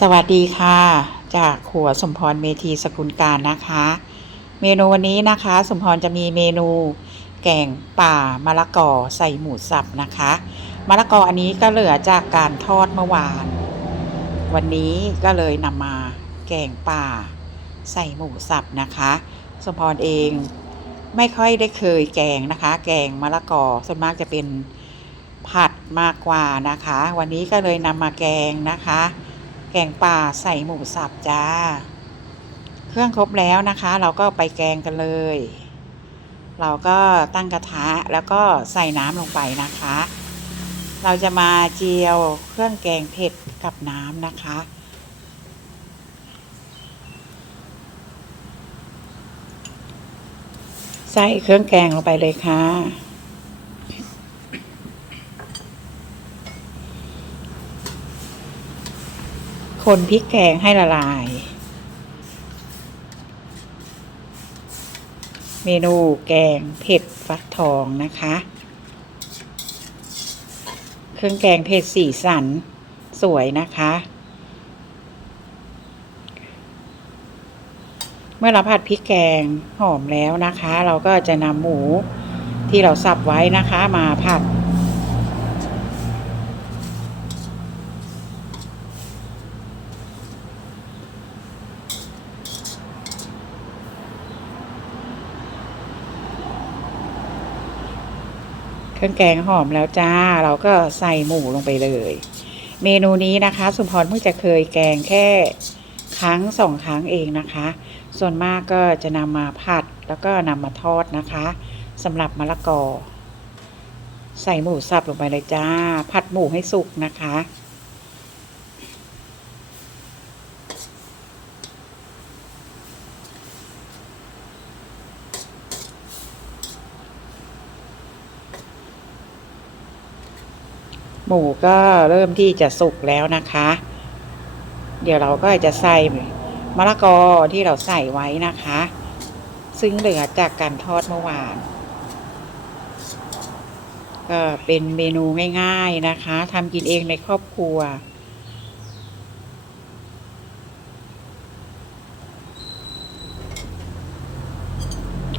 สวัสดีค่ะ จากขัวสมพรเมธีสกุลการนะคะ เมนูวันนี้นะคะ สมพรจะมีเมนู แกงป่ามะละกอใส่หมูสับนะคะมะละกออันนี้ก็เหลือจากการทอดเมื่อวาน วันนี้ก็เลยนำมาแกงป่า ใส่หมูสับนะคะ สมพรเองไม่ค่อยได้เคยแกงนะคะ แกงมะละกอส่วนมากจะเป็นผัดมากกว่านะคะ วันนี้ก็เลยนำมาแกงนะคะ แกงป่าใส่หมูสับจ้า เครื่องครบแล้วนะคะ เราก็ไปแกงกันเลย เราก็ตั้งกระทะแล้วก็ใส่น้ำลงไปนะคะ เราจะมาเจียวเครื่องแกงเผ็ดกับน้ำนะคะใส่เครื่องแกงลงไปเลยค่ะ คนพริกแกงให้ละลาย เมนูแกงเผ็ดฟักทองนะคะ เครื่องแกงเผ็ดสีสันสวยนะคะ เมื่อเราผัดพริกแกงหอมแล้วนะคะ เราก็จะนำหมูที่เราสับไว้นะคะมาผัด เครื่องแกงหอมแล้วจ้า เราก็ใส่หมูลงไปเลย เมนูนี้นะคะสุพรเพิ่งจะเคยแกงแค่ครั้งสองครั้งเองนะคะ ส่วนมากก็จะนำมาผัดแล้วก็นำมาทอดนะคะสำหรับมะละกอ ใส่หมูสับลงไปเลยจ้า ผัดหมูให้สุกนะคะ หมูก็เริ่มที่จะสุกแล้วนะคะ เดี๋ยวเราก็จะใส่มะละกอที่เราใส่ไว้นะคะ ซึ่งเหลือจากการทอดเมื่อวานก็เป็นเมนูง่ายๆนะคะทำกินเองในครอบครัว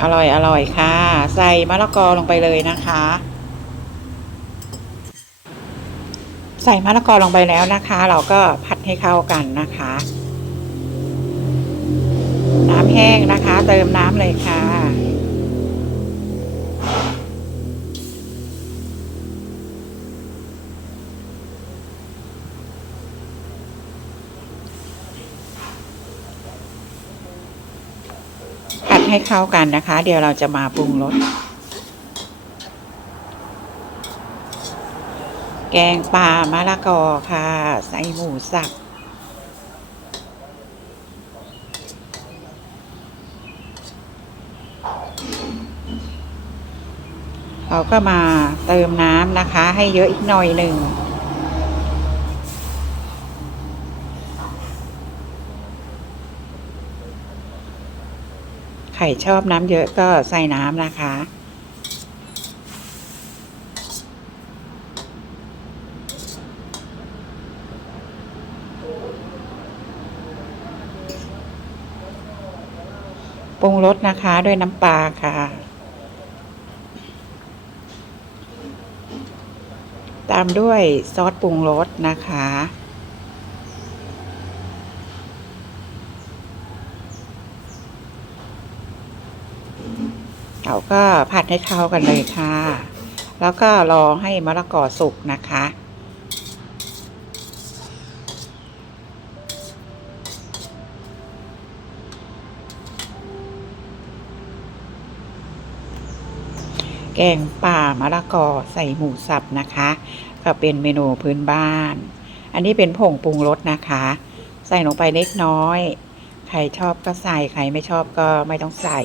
อร่อยอร่อยค่ะ ใส่มะละกอลงไปเลยนะคะ ใส่มะละกอลงไปแล้วนะคะ เราก็ผัดให้เข้ากันนะคะ น้ำแห้งนะคะ เติมน้ำเลยค่ะ ผัดให้เข้ากันนะคะ เดี๋ยวเราจะมาปรุงรส แกงป่ามะละกอค่ะ ใส่หมูสับเราก็มาเติมน้ำนะคะ ให้เยอะอีกหน่อยหนึ่งไข่ชอบน้ำเยอะก็ใส่น้ำนะคะ ปรุงรสนะคะด้วยน้ำปลาค่ะ ตามด้วยซอสปรุงรสนะคะ เราก็ผัดให้เข้ากันเลยค่ะ แล้วก็รอให้มะละกอสุกนะคะ แกงป่ามะละกอใส่หมูสับนะคะ ก็เป็นเมนูพื้นบ้าน อันนี้เป็นผงปรุงรสนะคะ ใส่ลงไปเล็กน้อย ใครชอบก็ใส่ ใครไม่ชอบก็ไม่ต้องใส่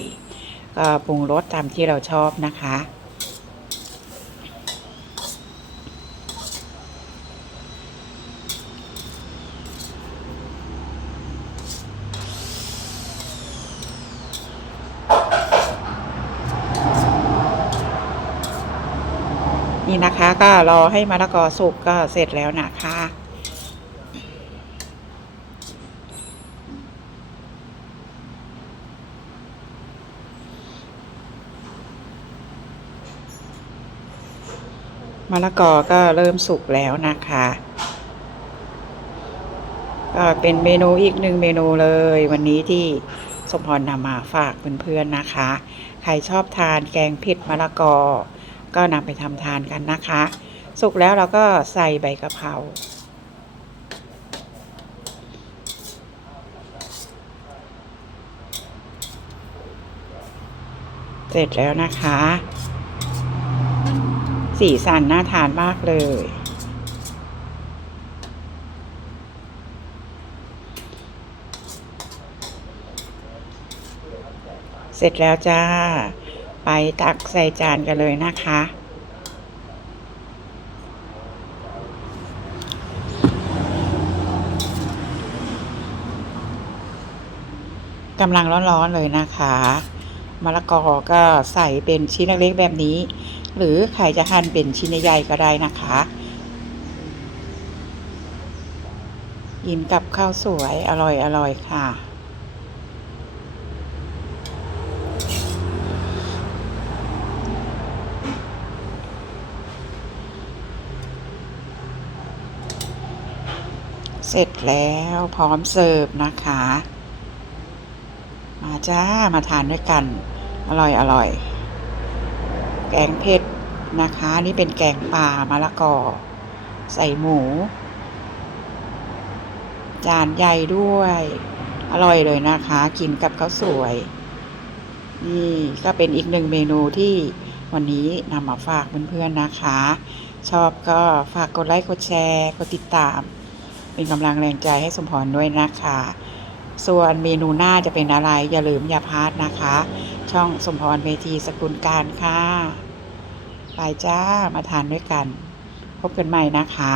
ก็ปรุงรสตามที่เราชอบนะคะ นี่นะคะ ก็รอให้มะละกอสุกก็เสร็จแล้วนะคะมะละกอก็เริ่มสุกแล้วนะคะ ก็เป็นเมนูอีกหนึ่งเมนูเลย วันนี้ที่สมพรนำมาฝากเพื่อนๆนะคะ ใครชอบทานแกงเผ็ดมะละกอ ก็นำไปทำทานกันนะคะ สุกแล้วเราก็ใส่ใบกะเพราเสร็จแล้วนะคะ สีสันน่าทานมากเลย เสร็จแล้วจ้า ไปตักใส่จานกันเลยนะคะ กำลังร้อนๆเลยนะคะมะละกอก็ใส่เป็นชิ้นเล็กๆแบบนี้ หรือใครจะหั่นเป็นชิ้นใหญ่ๆก็ได้นะคะกินกับข้าวสวยอร่อยๆค่ะ เสร็จแล้วพร้อมเสิร์ฟนะคะ มาจ้ามาทานด้วยกัน อร่อยอร่อย แกงเผ็ดนะคะ นี่เป็นแกงป่ามะละกอ ใส่หมู จานใหญ่ด้วย อร่อยเลยนะคะ กินกับข้าวสวย นี่ก็เป็นอีกหนึ่งเมนูที่วันนี้นำมาฝากเพื่อนๆนะคะ ชอบก็ฝากกดไลค์กดแชร์ กดติดตาม เป็นกำลังแรงใจให้สมพรด้วยนะคะ ส่วนเมนูหน้าจะเป็นอะไรอย่าลืมอย่าพลาดนะคะ ช่องสมพรเวทีสกุลการค่ะไปจ้ามาทานด้วยกัน พบกันใหม่นะคะ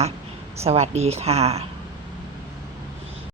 สวัสดีค่ะ